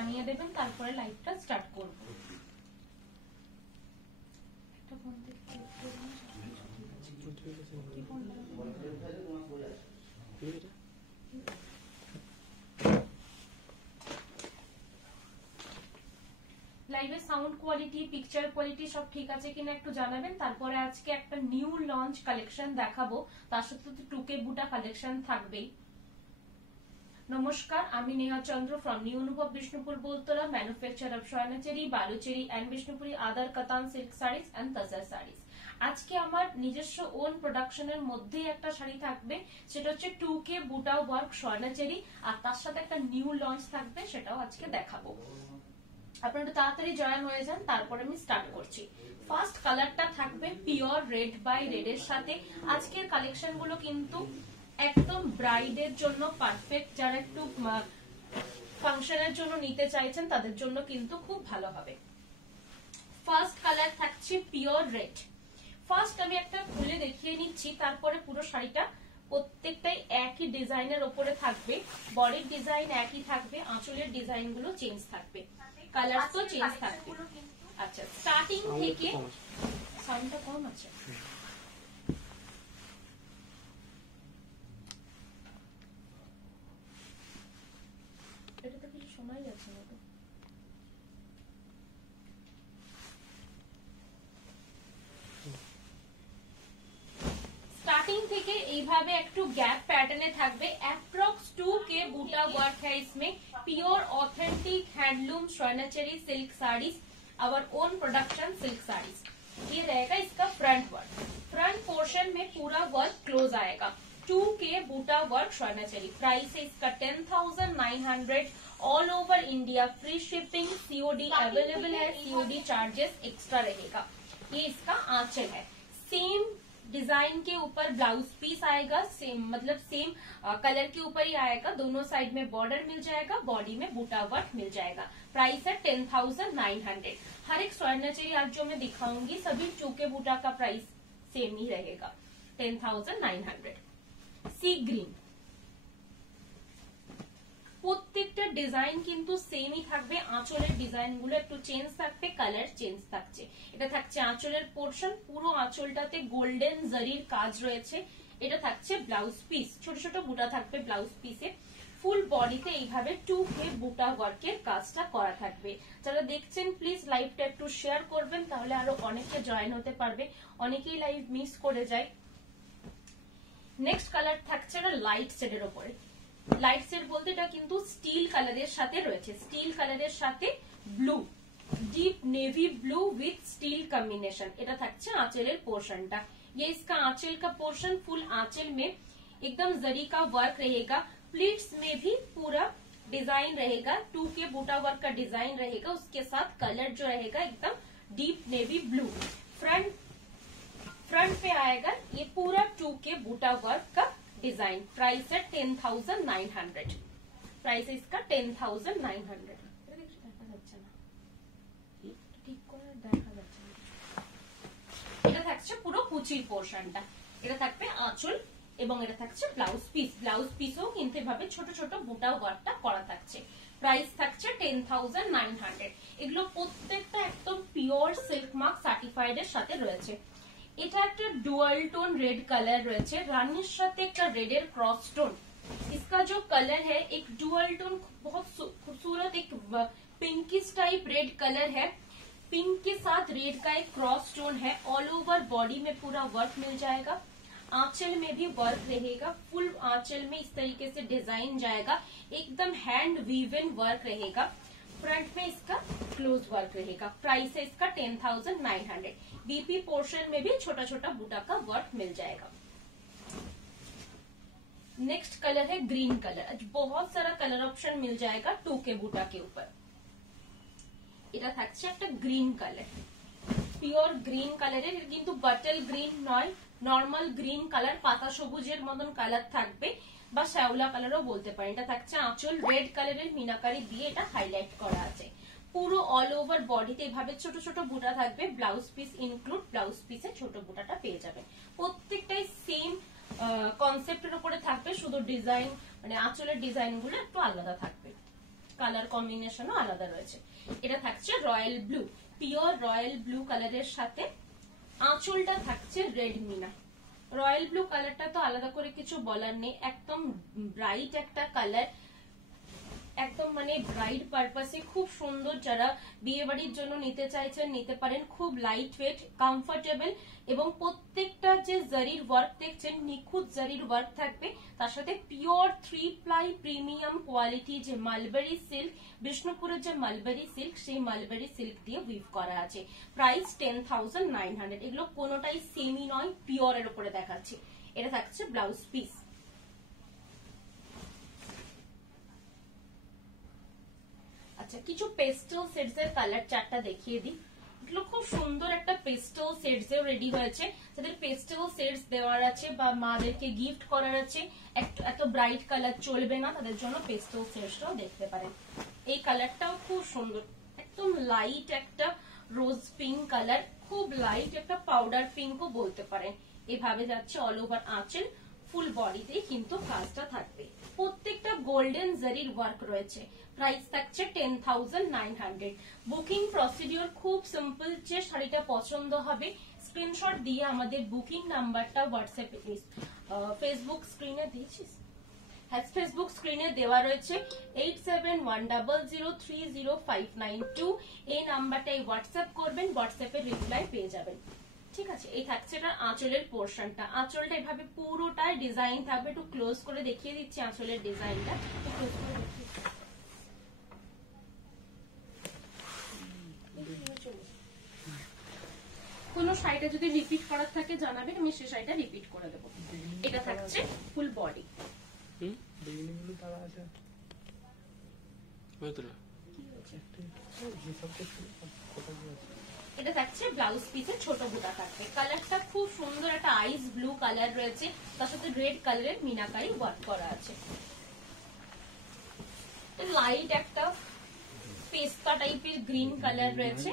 জানিয়ে দেবেন, তারপরে লাইভটা স্টার্ট করব। লাইভের সাউন্ড কোয়ালিটি, পিকচার কোয়ালিটি সব ঠিক আছে কিনা একটু জানাবেন। তারপরে আজকে একটা নিউ লঞ্চ কালেকশন দেখাবো, তার সাথে তো টুকে বুটা কালেকশন থাকবেই। নমস্কার, আমি নেহা চন্দ্র from new Anubhav Bishnupur Boltala, manufacture of Swarnachari, Baluchari and Bishnupuri other Katan silk saris and Tussar saris. আজকে আমার নিজস্ব ওন প্রোডাকশনের মধ্যেই একটা শাড়ি থাকবে, সেটা হচ্ছে 2K বুটা ওয়ার্ক স্বর্ণচেরি, আর তার সাথে একটা নিউ লঞ্চ থাকবে, সেটাও আজকে দেখাবো। আপনারা একটু তাড়াতাড়ি জয়েন হয়ে যান, তারপরে আমি স্টার্ট করছি। ফার্স্ট কালারটা থাকবে পিওর রেড বাই রেড এর সাথে। আজকের কালেকশন গুলো কিন্তু একদম ব্রাইডের জন্য পারফেক্ট, যারা একটু ফাংশনের জন্য নিতে চাইছেন তাদের জন্য কিন্তু খুব ভালো হবে। ফার্স্ট কালার থাকছে পিওর রেড। ফার্স্ট আমি একটা খুলে দেখিয়ে নিচ্ছি, তারপরে পুরো শাড়িটা প্রত্যেকটাই একই ডিজাইনের উপরে থাকবে, বডির ডিজাইন একই থাকবে, আঁচলের ডিজাইন গুলো চেঞ্জ থাকবে, কালার তো চেঞ্জ থাকবে। আচ্ছা, স্টার্টিং থেকে সাউন্ডটা কম আছে, এটা তো কিছু শোনাই যাচ্ছে না তো। स्टार्टिंग থেকে এইভাবে একটু গ্যাপ প্যাটার্নে থাকবে। অ্যাপ্রক্স 2K बूटा वर्क है इसमें, pure authentic handloom Swarnachari silk saris, our own production silk saris. ये रहेगा इसका फ्रंट वर्क। फ्रंट पोर्शन में पूरा वर्क क्लोज आएगा। 2K बूटा वर्क स्वर्णचेरी। प्राइस है इसका 10,900, all over India, free shipping, COD available है, सीओडी चार्जेस एक्स्ट्रा रहेगा। ये इसका आंचल है। सेम डिजाइन के ऊपर ब्लाउज पीस आएगा, सेम मतलब सेम कलर के ऊपर ही आएगा, दोनों साइड में बॉर्डर मिल जाएगा, बॉडी में बूटा वर्क मिल जाएगा। प्राइस है 10,900। हर एक स्वर्णचेरी आज जो मैं दिखाऊंगी सभी 2K बूटा का प्राइस सेम ही रहेगा, 10,900। सी ग्रीन, প্রত্যেকটা ডিজাইন কিন্তু সেমই থাকবে, আঁচলের ডিজাইন গুলো একটু চেঞ্জ থাকবে, কালার চেঞ্জ থাকছে। এটা থাকছে আঁচলের পোর্শন, পুরো আঁচলটাতে গোল্ডেন জারির কাজ রয়েছে। এটা থাকছে ব্লাউজ পিস, ছোট ছোট বুটা থাকবে ব্লাউজ পিসে। ফুল বডিতে এইভাবে 2K বুটা ওয়ার্কের কাজটা করা থাকবে। যারা দেখছেন প্লিজ লাইভটা একটু শেয়ার করবেন, তাহলে আরো অনেকে জয়েন হতে পারবে, অনেকেই লাইভ মিস করে যায়। নেক্সট কালার থাকছে একটা লাইট শেডের উপরে। লাইট শেড বলতে এটা কিন্তু স্টিল কালারের সাথে রয়েছে, স্টিল কালারের সাথে blue, deep navy blue with steel combination. এটা থাকছে आंचलेर पोर्शनটা। ये इसका आंचल का पोर्शन, फुल आंचल में एकदम जरी का वर्क रहेगा, प्लीट्स में भी पूरा डिजाइन रहेगा, 2K बूटा वर्क का डिजाइन रहेगा, उसके साथ कलर जो रहेगा एकदम डीप नेवी ब्लू। फ्रंट पे आएगा ये पूरा 2K बूटा वर्क का डिजाइन। प्राइस है 10,900। प्राइस है इसका 10,900। এটা থাকছে পুরো কুচির পোর্শনটা, এটা থাকবে আঁচল এবং এটা থাকছে ব্লাউজ পিস। ব্লাউজ পিসও কিন্তু এভাবে ছোট ছোট বুটা ওয়ার্কটা করা থাকছে। প্রাইস থাকছে 10,900। এগুলো প্রত্যেকটা একদম পিওর সিল্ক মার্ক সার্টিফাইড এর সাথে রয়েছে। এটা একটা ডুয়াল টোন रेड कलर রয়েছে, রানীর সাথে একটা रेड এর क्रॉस टोन। इसका जो कलर है एक डुअल टोन, बहुत खूबसूरत एक पिंकिश टाइप रेड कलर है, पिंक के साथ रेड का एक क्रॉस टोन है। ऑल ओवर बॉडी में पूरा वर्क मिल जाएगा, आंचल में भी वर्क रहेगा, फुल आंचल में इस तरीके से डिजाइन जाएगा, एकदम हैंड वीवन वर्क रहेगा। फ्रंट में इसका क्लोज वर्क रहेगा। प्राइस है इसका 10,900। बीपी पोर्शन में भी छोटा छोटा बूटा का वर्क मिल जाएगा। नेक्स्ट कलर है ग्रीन कलर। आज बहुत सारा कलर ऑप्शन मिल जाएगा 2K बूटा के ऊपर। এটা থাকছে একটা গ্রিন কালার, পিওর গ্রিন কালারের, কিন্তু বাটল গ্রিন নয়, নর্মাল গ্রিন কালার, পাতা সবুজের মতন কালার থাকবে বা শ্যাওলা কালারও বলতে পারেন। এটা থাকছে আঁচল রেড কালারের মিনাকারি দিয়ে এটা হাইলাইট করা আছে। পুরো অল ওভার বডিতে এভাবে ছোট ছোট বুটা থাকবে, ব্লাউজ পিস ইনক্লুড, ব্লাউজ পিসে ছোট বুটাটা পেয়ে যাবেন। প্রত্যেকটাই সেম কনসেপ্টের উপরে থাকবে, শুধু ডিজাইন মানে আঁচলের ডিজাইন গুলো একটু আলাদা থাকবে। কালার কম্বিনেশনও আলাদা রয়েছে। এটা থাকছে royal blue, pure royal blue কালারের সাথে আঁচলটা থাকছে রেড মিনা। রয়্যাল ব্লু কালারটা তো আলাদা করে কিছু বলার নেই, একদম ব্রাইট একটা কালার, একদম মানে ব্রাইড পারপাসে খুব সুন্দর। যারা বিয়ে বাড়ির জন্য নিতে চাইছেন নিতে পারেন। খুব লাইট ওয়েট, কমফোর্টেবল, এবং প্রত্যেকটা যে জারির ওয়ার্ক দেখছেন নিখুঁত জারির ওয়ার্ক থাকবে। তার সাথে পিওর 3 প্লাই প্রিমিয়াম কোয়ালিটি যে মালবেরি সিল্ক, বিষ্ণুপুরের যে মালবেরি সিল্ক, সেই মালবেরি সিল্ক দিয়ে উইভ করা আছে। প্রাইস 10,900। এগুলো কোনোটাই সেমি নয়, পিওরের উপরে দেখাচ্ছি। এটা থাকছে ব্লাউজ পিস। আচ্ছা, কিছু পেস্টেল সেটস এর কালার চারটা দেখিয়ে দিই। এগুলো খুব সুন্দর একটা পেস্টেল সেটস এও রেডি হয়েছে। যাদের পেস্টেল সেটস দেওয়ার আছে বা মাদেরকে গিফট করার আছে, এত ব্রাইট কালার চলবে না, তাদের জন্য পেস্টেল সেটসটাও দেখতে পারেন। এই কালারটাও খুব সুন্দর, একদম লাইট একটা রোজ পিঙ্ক কালার, খুব লাইট একটা পাউডার পিঙ্কও বলতে পারেন। এভাবে যাচ্ছে অল ওভার আঁচল, ফুল বডিতেই কিন্তু কাজটা থাকবে। প্রত্যেকটা গোল্ডেন জারির ওয়ার্ক রয়েছে। প্রাইস থাকছে 10,900। বুকিং প্রসিডিওর খুব সিম্পল। যে শাড়িটা পছন্দ হবে স্ক্রিনশট দিয়ে আমাদের বুকিং নাম্বারটা হোয়াটসঅ্যাপে, ফেসবুক স্ক্রিনে দিয়েছিস, হ্যাঁ ফেসবুক স্ক্রিনে দেওয়া রয়েছে 8710030592। এই নাম্বারটাই হোয়াটসঅ্যাপ করবেন, হোয়াটসঅ্যাপে রিপ্লাই পেয়ে যাবেন। ঠিক আছে, এই থাকছে এটা আঁচলের পোর্শনটা। আঁচলটা এভাবে পুরোটাই ডিজাইন থাকবে। একটু ক্লোজ করে দেখিয়ে দিচ্ছি আঁচলের ডিজাইনটা। কোন শাড়িটা যদি রিপিট করার থাকে জানাবেন, আমি সেই শাড়িটা রিপিট করে দেবো। এটা থাকছে ফুল বডি। এটা থাকছে ব্লাউজ পিসে ছোট বুটা থাকবে। কালারটা খুব সুন্দর একটা আইস ব্লু কালার রয়েছে, তার সাথে রেড কালারের মিনাকারি ওয়ার্ক করা আছে। লাইট একটা পেস্তা টাইপের গ্রিন কালার রয়েছে,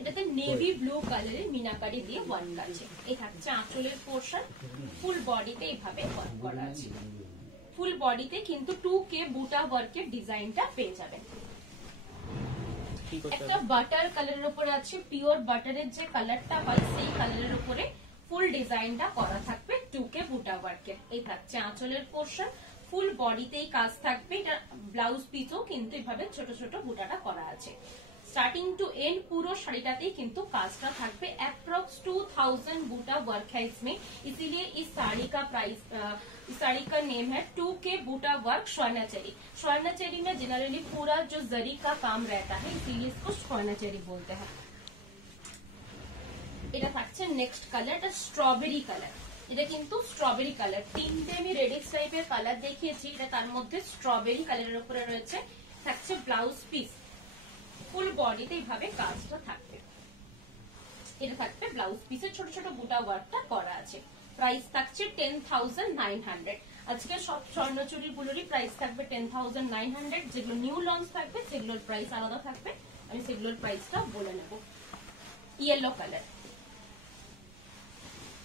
এটাতে নেভি ব্লু কালারের মিনাকারি দিয়ে ওয়ার্ক আছে। এই থাকছে আঁচলের পোর্শন, ফুল বডিতে এইভাবে ওয়ার্ক করা আছে। ফুল বডিতে কিন্তু 2K বুটা ওয়ার্কের ডিজাইনটা পেয়ে যাবেন। একটা বাটার কালারের উপরে আছে, পিওর বাটারের যে কালারটা হয় সেই কালারের উপরে ফুল ডিজাইনটা করা থাকবে 2K বুটা ওয়ার্কের। এই থাকছে আঁচলের পোর্শন, ফুল বডিতেই কাজ থাকবে। এটা ব্লাউজ পিসও কিন্তু এভাবে ছোট ছোট বুটাটা করা আছে। स्टार्टिंग टू एंड पूरा शाड़ीटाते किंतु काजटा থাকবে अप्रॉक्स 2000 बूटा वर्क है इसमें, इसीलिए इस साड़ी का प्राइस इस साड़ी का नेम है 2K बूटा वर्क स्वर्णचरी। स्वर्णचरी में जनरली पूरा जो जरी का काम रहता है, इसीलिए इसको स्वर्णचरी बोलते हैं। এটা থাকছে নেক্সট কালার, এটা স্ট্রবেরি কালার। এটা কিন্তু স্ট্রবেরি কালার, তিনটে আমি রেডিক্স টাইপের কালার দেখিয়েছি, এটা তার মধ্যে স্ট্রবেরি কালারের উপরে রয়েছে। থাকছে ব্লাউজ পিস, ফুল বডিতে এইভাবে কাজটা থাকবে। এটা থাকবে ব্লাউজ পিসের ছোট ছোট বুটা ওয়ার্কটা করা আছে। প্রাইস থাকছে 10,900। আজকে সব স্বর্ণচুরি গুলোরই প্রাইস থাকবে 10,900। যেগুলো নিউ লঞ্চ থাকবে সেগুলোর প্রাইস আলাদা থাকবে, আমি সেগুলোর প্রাইসটা বলে নেব। ইয়েলো কালার,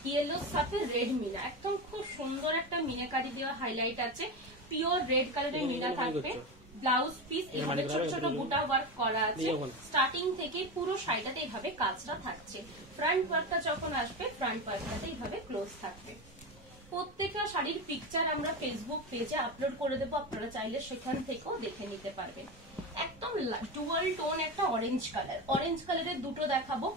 ইয়েলোর সাথে রেড মিনা, একদম খুব সুন্দর একটা মিনাকারি দেওয়া হাইলাইট আছে। পিওর রেড কালারের মিনা থাকবে। ব্লাউজ পিস এভাবে ছোট ছোট বুটা ওয়ার্ক করা আছে। স্টার্টিং থেকে পুরো শাড়িটাতে এইভাবে কাজটা থাকছে। ফ্রন্ট পার্টটা যখন আসবে ফ্রন্ট পার্টটাতে এইভাবে ক্লোজ থাকবে। প্রত্যেকটা শাড়ির পিকচার আমরা ফেসবুক পেজে আপলোড করে দেবো, আপনারা চাইলে সেখান থেকেও দেখে নিতে পারবেন। একদম ডুয়াল টোন একটা অরেঞ্জ কালার, অরেঞ্জ কালারের দুটো দেখাবো।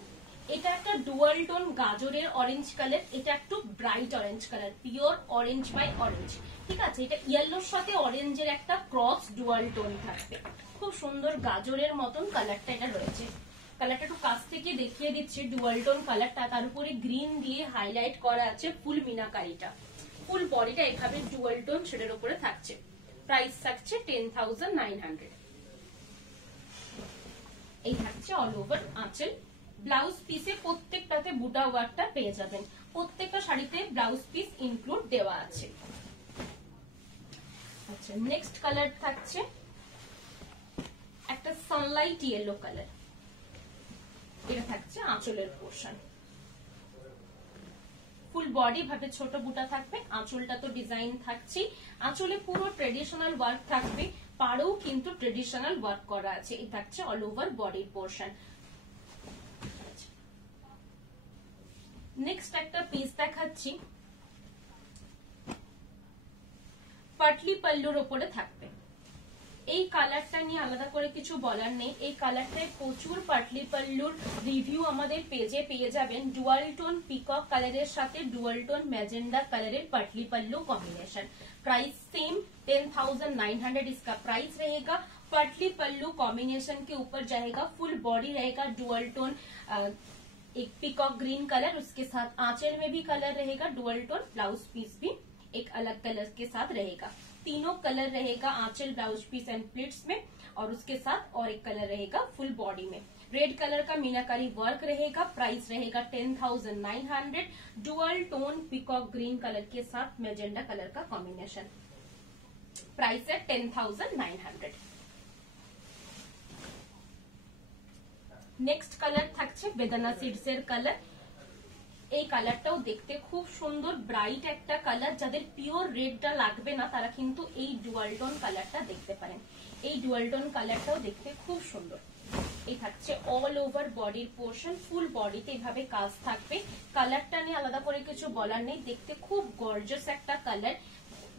এটা একটা ডুয়াল টোন গাজরের অরেঞ্জ কালার, এটা একটু bright orange colour, pure orange by orange. ঠিক আছে, এটা ইয়েলোর সাথে অরেঞ্জের একটা ক্রস ডুয়াল টোন থাকবে। খুব সুন্দর গাজরের মতন কালারটা এটা রয়েছে। কালারটা একটু কাছ থেকে দেখিয়ে দিচ্ছি। ডুয়াল টোন কালারটা, তার উপরে গ্রিন দিয়ে হাইলাইট করা আছে ফুল মিনাকারিটা। ফুল বডিটা এভাবে ডুয়াল টোন শেডের উপরে থাকছে। প্রাইস থাকছে 10,900। এই থাকছে অল ওভার আঁচল। ব্লাউজ পিসে প্রত্যেকটাতে বুটা ওয়ার্কটা পেয়ে যাবেন। প্রত্যেকটা শাড়িতে ব্লাউজ পিস ইনক্লুড দেওয়া আছে। আচ্ছা, নেক্সট কালার থাকছে একটা সানলাইট ইয়েলো কালার। এটা থাকছে আঁচলের পোর্শন। ফুল বডি ভাবে ছোট বুটা থাকবে, আঁচলটা তো ডিজাইন থাকছে। আঁচলে পুরো ট্রেডিশনাল ওয়ার্ক থাকবে, পাড়েও কিন্তু ট্রেডিশনাল ওয়ার্ক করা আছে। এই থাকছে অল ওভার বডির পোর্শন। নেক্সট একটা পিস দেখাচ্ছি, পাটলি পাল্লুর ওপরে থাকবে। এই কালারটা নিয়ে আলাদা করে কিছু বলার নেই, এই কালারটায় প্রচুর পাটলি পাল্লুর রিভিউ আমাদের পেজে পেয়ে যাবেন। ডুয়াল টোন পিকক কালারের সাথে ডুয়াল টোন ম্যাজেন্ডা कलर पटली पल्लू कॉम्बिनेशन। प्राइस सेम 10,900 इसका प्राइस रहेगा। पटली पल्लू कॉम्बिनेशन के ऊपर जाएगा, फुल बॉडी रहेगा डुअल टोन, एक पिकॉक ग्रीन कलर, उसके साथ आंचल में भी कलर रहेगा डुअल टोन, ब्लाउज पीस भी एक अलग कलर के साथ रहेगा। तीनों कलर रहेगा आंचल, ब्लाउज पीस एंड प्लिट्स में, और उसके साथ और एक कलर रहेगा फुल बॉडी में। रेड कलर का मीनाकारी वर्क रहेगा। प्राइस रहेगा 10,900। Dual tone peacock green colour के साथ मैजेंडा कलर का कॉम्बिनेशन। प्राइस है 10,900। नेक्स्ट कलर থাকছে বেদানা সিডসের কালার। এই কালারটাও দেখতে খুব সুন্দর, ব্রাইট একটা কালার। যাদের পিওর রেডটা লাগবে না তারা কিন্তু এই ডুয়াল টোন কালারটা দেখতে পারেন। এই ডুয়াল টোন কালারটাও দেখতে খুব সুন্দর। এই থাকছে অল ওভার বডির পোর্শন, ফুল বডিতে এইভাবে কাজ থাকবে। কালারটা নিয়ে আলাদা করে কিছু বলার নেই, দেখতে খুব গর্জিয়াস একটা কালার।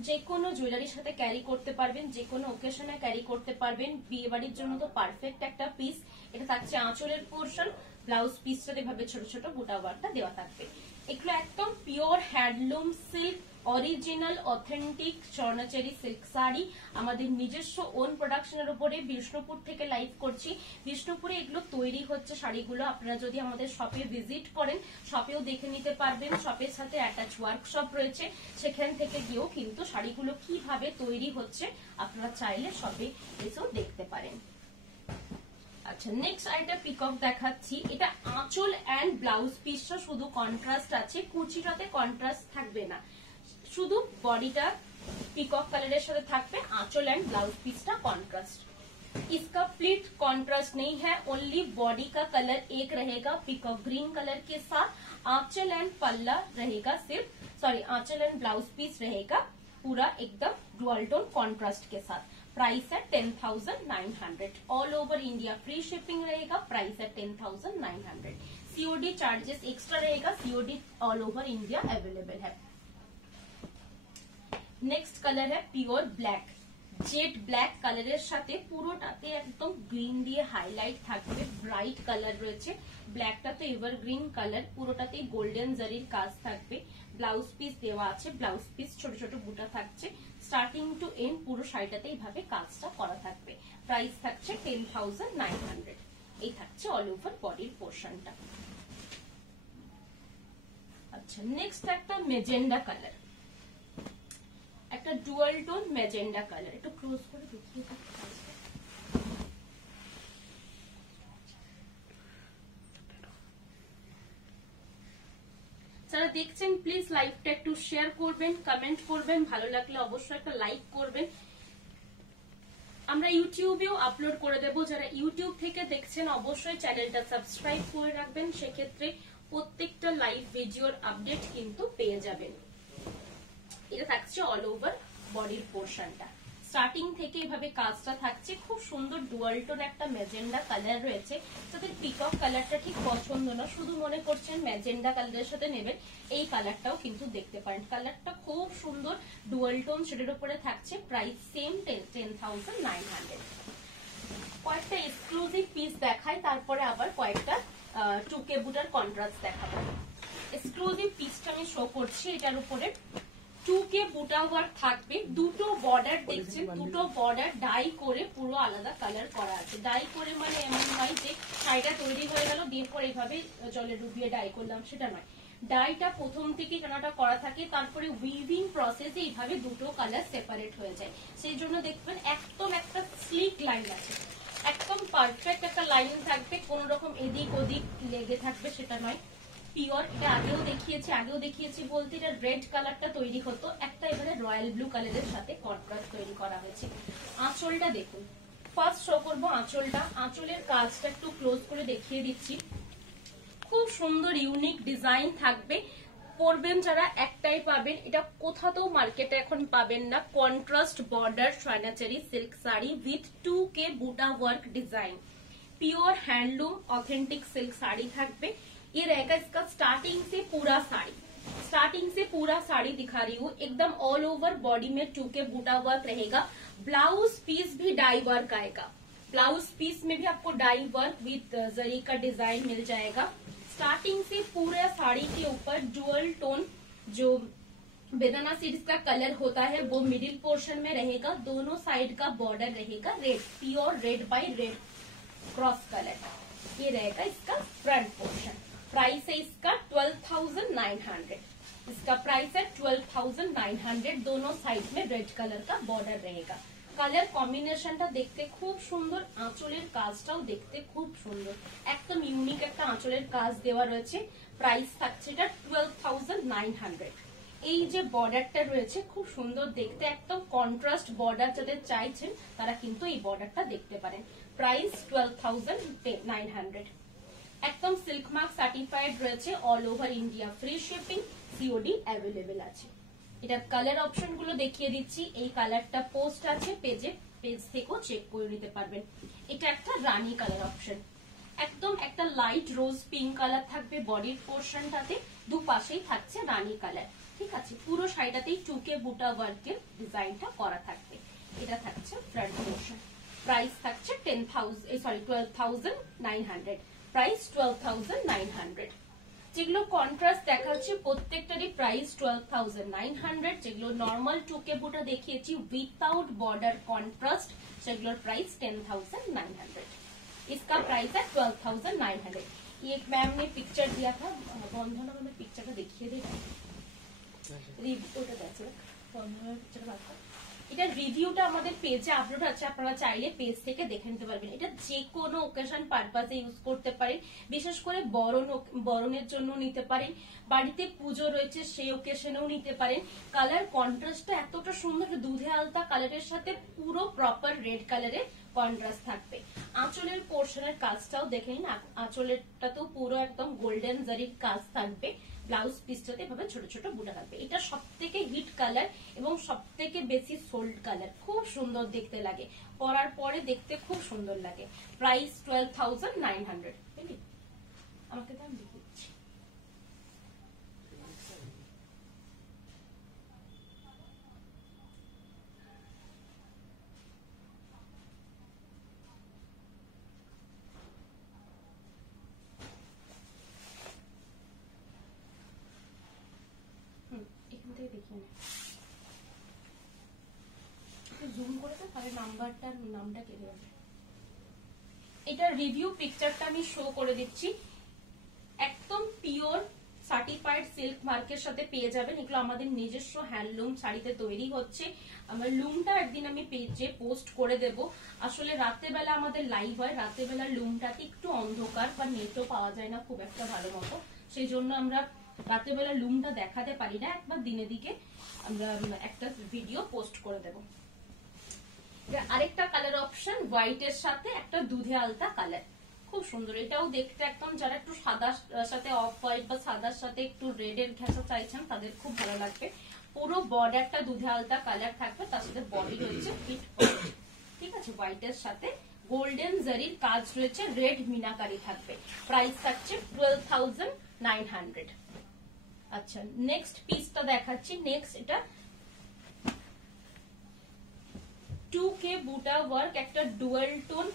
যে কোনো জুয়েলারির সাথে ক্যারি করতে পারবেন, যে কোনো ওকেশনে ক্যারি করতে পারবেন, বিয়ে বাড়ির জন্য তো পারফেক্ট একটা পিস। এটা থাকছে আঁচলের পোর্শন, ব্লাউজ পিসটা এভাবে ছোট ছোট বুটা ওয়ার্কটা দেওয়া থাকবে। এগুলো একদম pure handloom silk, original authentic Swarnachari silk sari, আমাদের নিজস্ব ওন প্রোডাকশনের উপরে বিষ্ণুপুর থেকে লাইভ করছি। বিষ্ণুপুরে এগুলো তৈরি হচ্ছে শাড়িগুলো। আপনারা যদি আমাদের শপে ভিজিট করেন, শপেও দেখে নিতে পারবেন। শপের সাথে অ্যাটাচ ওয়ার্কশপ রয়েছে, সেখান থেকে গিয়েও কিন্তু শাড়িগুলো কিভাবে তৈরি হচ্ছে আপনারা চাইলে শপে এসেও দেখতে পারেন। আচ্ছা, নেক্সট আইটা পিকক দেখাচ্ছি। এটা আঁচল এন্ড ব্লাউজ পিসটা শুধু কন্ট্রাস্ট আছে, কুচিটাতে কন্ট্রাস্ট থাকবে না, শুধু বডিটা পিকক কালারের সাথে থাকবে, आंचल एंड ब्लाउज पीस का कॉन्ट्रास्ट। इसका प्लीट कॉन्ट्रास्ट नहीं है, ओनली बॉडी का कलर एक रहेगा पिकॉक ग्रीन कलर के साथ। आंचल एंड पल्ला रहेगा सिर्फ, सॉरी आंचल एंड ब्लाउज पीस रहेगा पूरा एकदम डुअल टोन कॉन्ट्रास्ट के साथ। प्राइस है 10,900। All over India free shipping रहेगा। प्राइस है 10,900। सीओडी चार्जेस एक्स्ट्रा रहेगा, COD all over India available है। नेक्स्ट कलर है pure black, jet black colour साथे पुरोटाते एकदम ग्रीन दिए हाईलाइट থাকবে, ব্রাইট কালার রয়েছে। ব্ল্যাকটা তো এভারগ্রিন কালার, পুরোটাতে গোল্ডেন জারির কাজ থাকবে। ব্লাউজ পিস দেওয়া আছে, ব্লাউজ পিস ছোট ছোট বুটা থাকছে। স্টার্টিং টু এন্ড পুরো শাড়িটাতে এইভাবে কাজটা করা থাকবে। প্রাইস থাকছে 10,900। এই থাকছে অল ওভার বডির পোর্শনটা। আচ্ছা, নেক্সট একটা মেজেন্ডা কালার, একটা ডুয়াল টোন ম্যাজেন্ডা কালার। একটু ক্লোজ করে দেখিয়ে দাও। যারা দেখছেন প্লিজ লাইভটা একটু শেয়ার করবেন, কমেন্ট করবেন, ভালো লাগলে অবশ্যই একটা লাইক করবেন। আমরা ইউটিউবেও আপলোড করে দেব, যারা ইউটিউব থেকে দেখছেন অবশ্যই চ্যানেলটা সাবস্ক্রাইব করে রাখবেন, সেক্ষেত্রে প্রত্যেকটা লাইভ ভিডিওর আপডেট কিন্তু পেয়ে যাবেন। এটা থাকছে অল ওভার বডির পোর্শনটা, স্টার্টিং থেকে এভাবে কাজটা থাকছে। খুব সুন্দর ডুয়াল টোন একটা ম্যাজেন্ডা কালার রয়েছে। যাদের পিকক কালারটা ঠিক পছন্দ না, শুধু মনে করছেন ম্যাজেন্ডা কালারের সাথে নেবেন, এই কালারটাও কিন্তু দেখতে পারেন। কালারটা খুব সুন্দর ডুয়াল টোন শেডের উপরে থাকছে। Price same 10,900। কয়েকটা এক্সক্লুসিভ পিস দেখাই, তারপরে আবার কয়েকটা টুকে বুটার কন্ট্রাস্ট দেখাবো। এক্সক্লুসিভ পিসটা আমি শো করছি, এটার উপরে 2K বুটা ওয়ার্ক থাকবে। দুটো বর্ডার দেখছেন, দুটো বর্ডার ডাই করে পুরো আলাদা কালার করা আছে। ডাই করে মানে এমন নয় যে শাড়িটা তৈরি হয়ে গেল দিয়ে পরে এইভাবে জলে ডুবিয়ে ডাই করলাম, সেটা নয়। ডাইটা প্রথম থেকে টানাটা করা থাকে, তারপরে উইভিং প্রসেসে এইভাবে দুটো কালার সেপারেট হয়ে যায়। সেই জন্য দেখবেন একদম একটা স্লিক লাইন আছে, একদম পারফেক্ট একটা লাইন থাকবে, কোন রকম এদিক ওদিক লেগে থাকবে সেটা নয়। পিওর, এটা আগেও দেখিয়েছি বলতে এটা রেড কালারটা তৈরি হতো, একটা এবারে রয়্যাল ব্লু কালারের সাথে কন্ট্রাস্ট তৈরি করা হয়েছে। আঁচলটা দেখুন, ফার্স্ট শো করবো আঁচলটা। আঁচলের কাজটা একটু ক্লোজ করে দেখিয়ে দিচ্ছি। খুব সুন্দর ইউনিক ডিজাইন থাকবে। পরবেন যারা একটাই পাবেন, এটা কোথাতেও মার্কেটে এখন পাবেন না। Contrast border Sonachari silk sari with 2K buta work design, pure handloom authentic silk sari থাকবে। ये रहेगा इसका स्टार्टिंग से पूरा साड़ी, स्टार्टिंग से पूरा साड़ी दिखा रही हूँ, एकदम ऑल ओवर बॉडी में 2K बूटा वर्क रहेगा। ब्लाउज पीस भी डाई वर्क आएगा, ब्लाउज पीस में भी आपको डाई वर्क विथ जरी का डिजाइन मिल जाएगा। स्टार्टिंग से पूरे साड़ी के ऊपर डुअल टोन जो बेदाना सीड्स का कलर होता है वो मिडिल पोर्शन में रहेगा। दोनों साइड का बॉर्डर रहेगा red, pure red by red cross colour. ये रहेगा इसका फ्रंट पोर्शन। प्राइस है इसका 12,900, इसका प्राइस है 12,900। दोनों साइड में रेड कलर का बॉर्डर रहेगा। কালার কম্বিনেশনটা দেখতে খুব সুন্দর, আঁচলের কাজটাও দেখতে খুব সুন্দর, একদম ইউনিক একটা আঁচলের কাজ দেওয়া রয়েছে। প্রাইস থাকছে এটা 12,900। এই যে বর্ডারটা রয়েছে খুব সুন্দর দেখতে, একদম কন্ট্রাস্ট বর্ডার যাদের চাইছেন তারা কিন্তু এই বর্ডারটা দেখতে পারেন। প্রাইস 12,900। একদম সিল্ক মার্ক সার্টিফাইড রয়েছে, all over India free shipping, COD available আছে। এটার কালার অপশন গুলো দেখিয়ে দিচ্ছি। এই কালারটা পোস্ট আছে পেজে, পেজ থেকেও চেক করে নিতে পারবেন। এটা একটা রানী কালার অপশন, একদম একটা লাইট রোজ পিঙ্ক কালার থাকবে বডির পোর্শনটাতে, দুপাশেই থাকছে রানী কালার। ঠিক আছে, পুরো শাড়িটাতেই 2K বুটা ওয়ার্কের ডিজাইনটা করা থাকবে। এটা থাকছে ফ্রন্ট পোর্শন। প্রাইস থাকছে 12,900। প্রাইস 12,900। যেগুলো কন্ট্রাস্ট দেখাচ্ছি প্রত্যেকটারই প্রাইস 12,900। যেগুলো নর্মাল 2K বুটা দেখিয়েছি উইথাউট বর্ডার কন্ট্রাস্ট সেগুলোর প্রাইস 10,900। इसका प्राइस है 12,900। ये एक मैम ने पिक्चर दिया था, बंधना में पिक्चरটা দেখিয়ে দিই, রিভিউটা দেখো বন্ধনার পিকচারটা বাদ। এটা রিভিউটা আমাদের পেজে আপলোড আছে, আপনারা চাইলে পেজ থেকে দেখে নিতে পারবেন। এটা যে কোনো ওকেশন পারপাসে ইউজ করতে পারেন, বিশেষ করে বরণের জন্য নিতে পারেন, বাড়িতে পুজো রয়েছে সেই ওকেশনেও নিতে পারেন। কালার কন্ট্রাস্টটা এতটা সুন্দর, দুধে আলতা কালারের সাথে পুরো প্রপার রেড কালারের কন্ট্রাস্ট থাকবে। আঁচলের পোর্শনের কাজটাও দেখে নিন, আঁচলেরটাতেও পুরো একদম গোল্ডেন জারির কাজ থাকবে। ব্লাউজ পিসটাতে এভাবে ছোট ছোট বুটা থাকবে। এটা সব থেকে হিট কালার এবং সব থেকে বেশি সোল্ড কালার, খুব সুন্দর দেখতে লাগে, পরার পরে দেখতে খুব সুন্দর লাগে। প্রাইস 12,900। আমাকে দাম দিচ্ছি। জুম করে তো তাহলে নামটা কেটে যাবে। এটা রিভিউ পিকচারটা আমি শো করে দিচ্ছি। একদম পিওর সার্টিফাইড সিল্ক মার্কের সাথে পেয়ে যাবেন। এগুলো আমাদের নিজস্ব হ্যান্ডলুম শাড়িতে তৈরি হচ্ছে। আমার লুমটা একদিন আমি পেজে পোস্ট করে দেব। আসলে রাতের বেলা আমাদের লাইভ হয়, রাতের বেলা লুমটাতে একটু অন্ধকার বা নেটও পাওয়া যায় না খুব একটা ভালো মতো, সেই জন্য আমরা রাতের বেলা লুমটা দেখাতে পারি না। একবার দিনে দিকে আমরা একটা ভিডিও পোস্ট করে দেব। আরেকটা কালার অপশন হোয়াইট এর সাথে একটা দুধে আলতা কালার, খুব সুন্দর। এটাও দেখতে একদম, যারা একটু সাদার সাথে অফ হোয়াইট বা সাদার সাথে একটু রেড এর ঘেঁষা চাইছেন তাদের খুব ভালো লাগবে। পুরো বর্ডারটা দুধে আলতা কালার থাকবে, তার সাথে বডি রয়েছে ফিট, ঠিক আছে। হোয়াইট এর সাথে গোল্ডেন জারির কাজ রয়েছে, রেড মিনাকারি থাকবে। প্রাইস থাকছে 12,900। আচ্ছা, নেক্সট পিসটা দেখাচ্ছি। নেক্সট এটা 2K বুটা ওয়ার্ক, একটা ডুয়াল টোন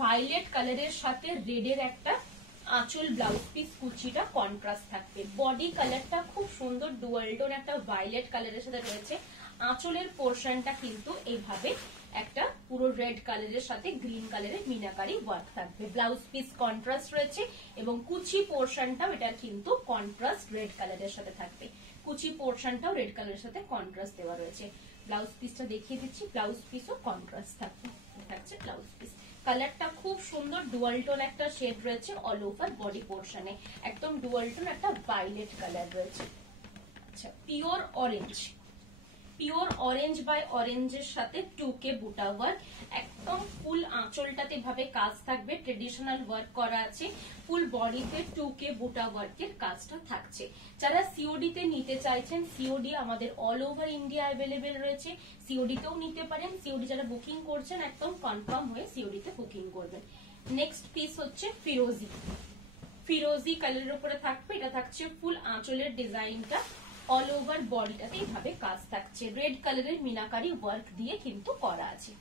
ভায়োলেট কালারের সাথে রেডের একটা আঁচল, ব্লাউজ পিস, কুচিটা কন্ট্রাস্ট থাকবে। বডি কালারটা খুব সুন্দর ডুয়াল টোন একটা ভায়োলেট কালারের সাথে রয়েছে। আঁচলের পোর্শনটা কিন্তু এইভাবে একটা পুরো রেড কালারের সাথে গ্রিন কালারের মিনাকারি ওয়ার্ক থাকবে। ব্লাউজ পিস কন্ট্রাস্ট রয়েছে এবং কুচি পোর্শনটাও এটার কিন্তু কন্ট্রাস্ট রেড কালারের সাথে থাকবে। কুচি পোর্শনটাও রেড কালারের সাথে কন্ট্রাস্ট দেওয়া রয়েছে। ব্লাউজ পিসটা দেখিয়ে দিচ্ছি, ব্লাউজ পিসও কন্ট্রাস্ট থাকছে ব্লাউজ পিস। কালারটা খুব সুন্দর, ডুয়াল টোন একটা শেড রয়েছে অল ওভার বডি পোর্শনে, একদম ডুয়াল টোন একটা ভায়োলেট কালার রয়েছে। আচ্ছা, pure orange, pure orange by অরেঞ্জের সাথে 2K বুটা ওয়ার্ক, একদম ফুল আঁচলটাতে ভাবে কাজ থাকবে, ট্রেডিশনাল ওয়ার্ক করা আছে, ফুল বডিতে 2K বুটা ওয়ার্কের কাজটা থাকছে। যারা সিওডি তে নিতে চাইছেন, সিওডি আমাদের অল ওভার ইন্ডিয়া অ্যাভেলেবেল রয়েছে, সিওডি তেও নিতে পারেন। সিওডি যারা বুকিং করছেন একদম কনফার্ম হয়ে সিওডি তে বুকিং করবেন। নেক্সট পিস হচ্ছে ফিরোজি, ফিরোজি কালারের উপরে থাকবে, এটা থাকছে ফুল আঁচলের ডিজাইনটা, অল ওভার বডিটাতে এইভাবে কাজ থাকছে, রেড কালারের মিনাকারি ওয়ার্ক দিয়ে কিন্তু করা আছে।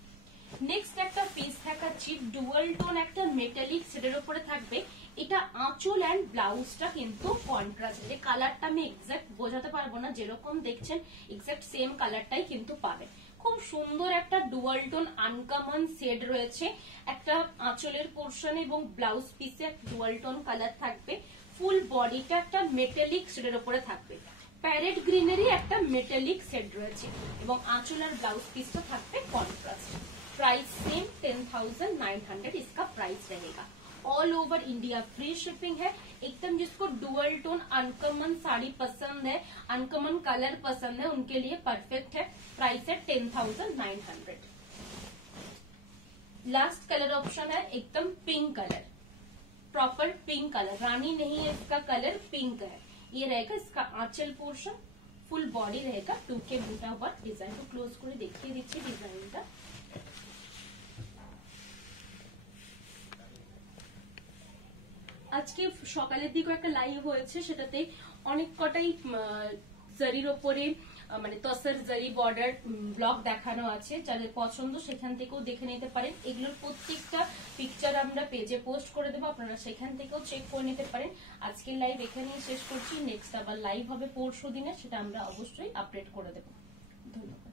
নেক্সট একটা পিস দেখাচ্ছি, ডুয়াল টোন একটা মেটালিক সেটের উপরে থাকবে, এটা আঁচল অ্যান্ড ব্লাউজটা কিন্তু কন্ট্রাস্ট, যে কালারটা আমি এক্সাক্ট বোঝাতে পারবো না, যেরকম দেখছেন এক্সাক্ট সেম কালারটাই কিন্তু পাবেন। খুব সুন্দর একটা ডুয়াল টোন আনকমন শেড রয়েছে, একটা আঁচলের পোর্শন এবং ব্লাউজ পিসে ডুয়াল টোন কালার থাকবে, ফুল বডিটা একটা মেটালিক শেডের উপরে থাকবে, প্যারেট গ্রিনেরই একটা মেটালিক শেড রয়েছে এবং আঁচল আর ব্লাউজ পিসটা থাকবে কন্ট্রাস্ট। प्राइस सेम 10,900 इसका प्राइस रहेगा। All over India free shipping है। एकदम जिसको डुअल टोन अनकॉमन साड़ी पसंद है, अनकॉमन कलर पसंद है, उनके लिए परफेक्ट है। प्राइस है 10,900। लास्ट कलर ऑप्शन है एकदम pink colour, proper pink colour, रानी नहीं है इसका कलर, पिंक है। ये रहेगा इसका आंचल पोर्शन, फुल बॉडी रहेगा 2K बूटा वर्क डिजाइन। को क्लोज করে দেখিয়ে দিচ্ছি ডিজাইনটা। আজকে সকালের দিকে একটা লাইভ হয়েছে, সেটাতে অনেক কটাই জারির ওপরে মানে তসর জারি বর্ডার ব্লক দেখানো আছে, যাদের পছন্দ সেখান থেকেও দেখে নিতে পারেন। এগুলোর প্রত্যেকটা পিকচার আমরা পেজে পোস্ট করে দেবো, আপনারা সেখান থেকেও চেক করে নিতে পারেন। আজকের লাইভ এখানেই শেষ করছি, নেক্সট আবার লাইভ হবে পরশু দিনে, সেটা আমরা অবশ্যই আপডেট করে দেবো। ধন্যবাদ।